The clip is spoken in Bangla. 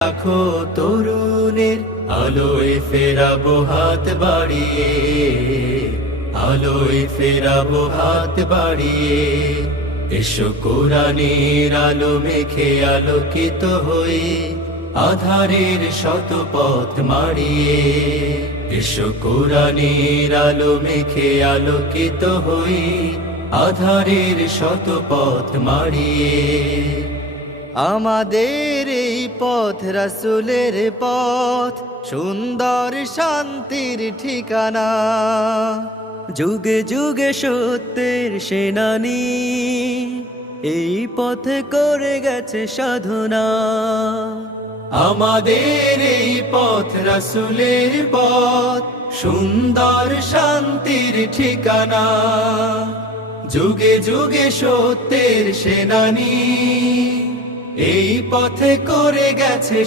লাখো তরুণের আলোয় ফেরাবো হাত বাড়িয়ে, আলোয় ফেরাবো হাত বাড়িয়ে। এসো কোরআনের আলো মেখে আলোকিত হই, আধারের শত পথ মাড়িয়ে। এসো কোরআনের আলো মেখে আলোকিত হই, আধারের শত পথ মাড়িয়ে। আমাদের এই পথ রাসূলের পথ, সুন্দর শান্তির ঠিকানা। যুগে যুগে সত্যের সেনানী, এই পথে করে গেছে সাধনা। আমাদের এই পথ রাসূলের পথ, সুন্দর শান্তির ঠিকানা। যুগে যুগে সত্যের সেনানী, এই পথে করে গেছে